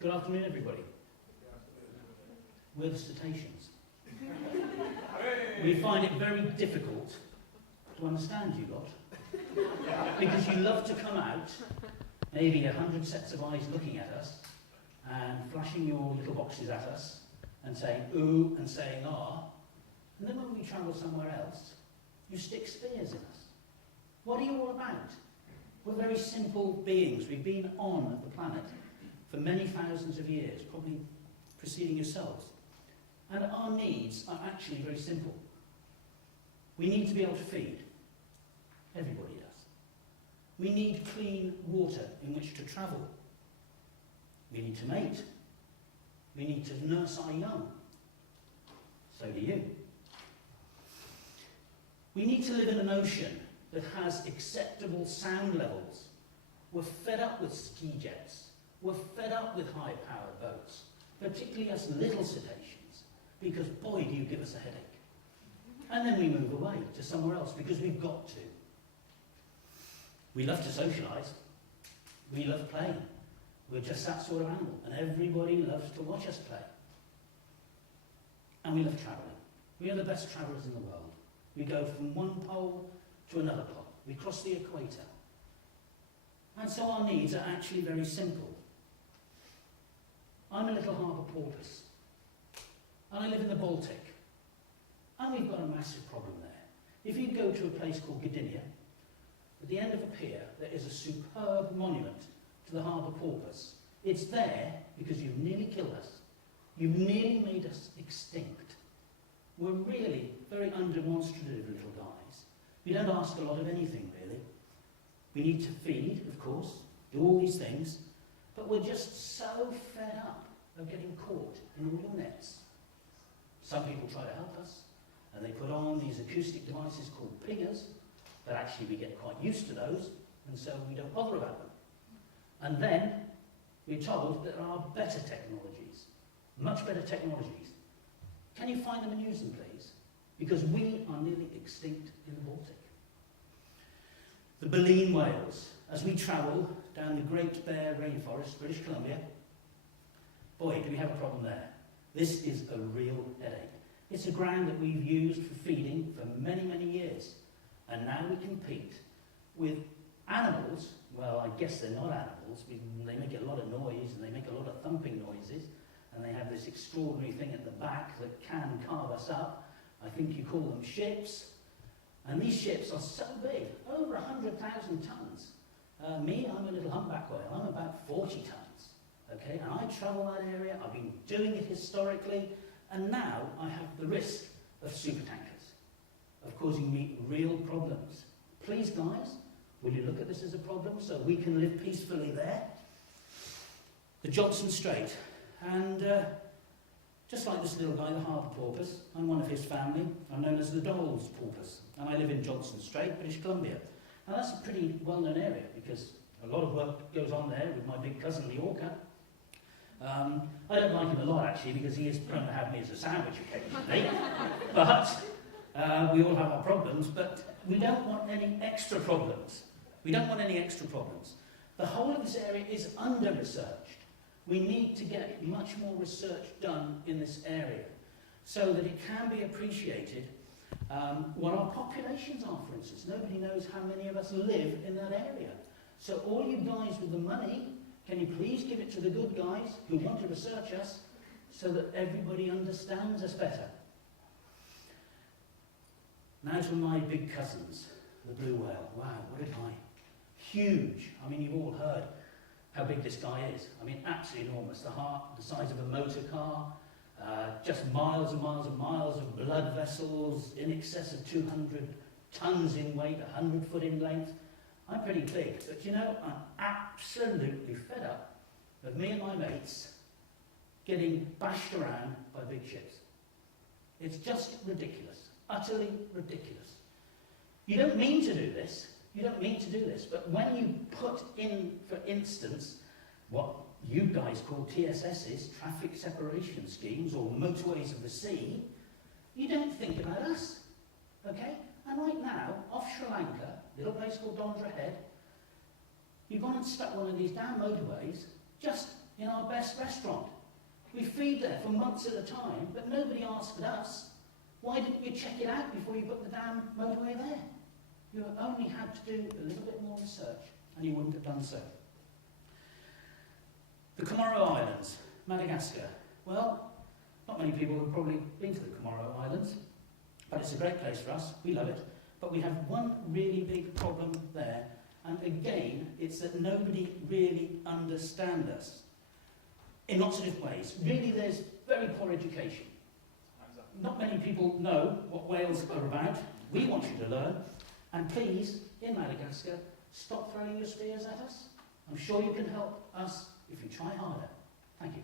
Good afternoon, everybody. We're the cetaceans. We find it very difficult to understand you lot, because you love to come out, maybe 100 sets of eyes looking at us, and flashing your little boxes at us, and saying ooh and saying ah, and then when we travel somewhere else, you stick spears in us. What are you all about? We're very simple beings. We've been on the planet for many thousands of years, probably preceding yourselves. And our needs are actually very simple. We need to be able to feed. Everybody does. We need clean water in which to travel. We need to mate. We need to nurse our young. So do you. We need to live in an ocean that has acceptable sound levels. We're fed up with ski jets. We're fed up with high-powered boats, particularly us little cetaceans, because boy, do you give us a headache. And then we move away to somewhere else because we've got to. We love to socialise. We love playing. We're just that sort of animal, and everybody loves to watch us play. And we love travelling. We are the best travellers in the world. We go from one pole to another pole. We cross the equator. And so our needs are actually very simple. I'm a little harbour porpoise, and I live in the Baltic, and we've got a massive problem there. If you go to a place called Gdynia, at the end of a pier there is a superb monument to the harbour porpoise. It's there because you've nearly killed us. You've nearly made us extinct. We're really very undemonstrative little guys. We don't ask a lot of anything, really. We need to feed, of course, do all these things, but we're just so fed up of getting caught in all your nets. Some people try to help us, and they put on these acoustic devices called pingers, but actually we get quite used to those, and so we don't bother about them. And then we're told that there are better technologies, much better technologies. Can you find them and use them, please? Because we are nearly extinct in the Baltic. The baleen whales, as we travel down the Great Bear Rainforest, British Columbia, boy, do we have a problem there. This is a real headache. It's a ground that we've used for feeding for many, many years. And now we compete with animals. Well, I guess they're not animals. They make a lot of noise, and they make a lot of thumping noises. And they have this extraordinary thing at the back that can carve us up. I think you call them ships. And these ships are so big, over 100,000 tons. Me, I'm a little humpback whale. I'm about 40 tons. Okay, and I travel that area. I've been doing it historically, and now I have the risk of supertankers, of causing me real problems. Please, guys, will you look at this as a problem so we can live peacefully there? The Johnson Strait, and just like this little guy, the harbour porpoise, I'm one of his family. I'm known as the Dole's porpoise, and I live in Johnson Strait, British Columbia. Now that's a pretty well-known area because a lot of work goes on there with my big cousin, the orca. I don't like him a lot, actually, because he is prone to have me as a sandwich occasionally. But we all have our problems, but we don't want any extra problems. We don't want any extra problems. The whole of this area is under-researched. We need to get much more research done in this area so that it can be appreciated what our populations are, for instance. Nobody knows how many of us live in that area. So all you guys with the money, can you please give it to the good guys who want to research us so that everybody understands us better? Now to my big cousins, the blue whale. Wow, what a guy. Huge. I mean, you've all heard how big this guy is. I mean, absolutely enormous. The size of a motor car, just miles and miles and miles of blood vessels, in excess of 200 tons in weight, 100 foot in length. I'm pretty big, but you know, I'm absolutely fed up of me and my mates getting bashed around by big ships. It's just ridiculous, utterly ridiculous. You don't mean to do this, but when you put in, for instance, what you guys call TSSs, traffic separation schemes, or motorways of the sea, you don't think about us, okay? And right now, off Sri Lanka, a little place called Dondra Head, you've gone and stuck one of these damn motorways just in our best restaurant. We feed there for months at a time, but nobody asked us, why didn't you check it out before you put the damn motorway there? You only had to do a little bit more research, and you wouldn't have done so. The Comoro Islands, Madagascar. Well, not many people have probably been to the Comoro Islands, but it's a great place for us. We love it. But we have one really big problem there, and again, it's that nobody really understands us in lots of different ways. Really, there's very poor education. Not many people know what whales are about. We want you to learn. And please, in Madagascar, stop throwing your spears at us. I'm sure you can help us if you try harder. Thank you.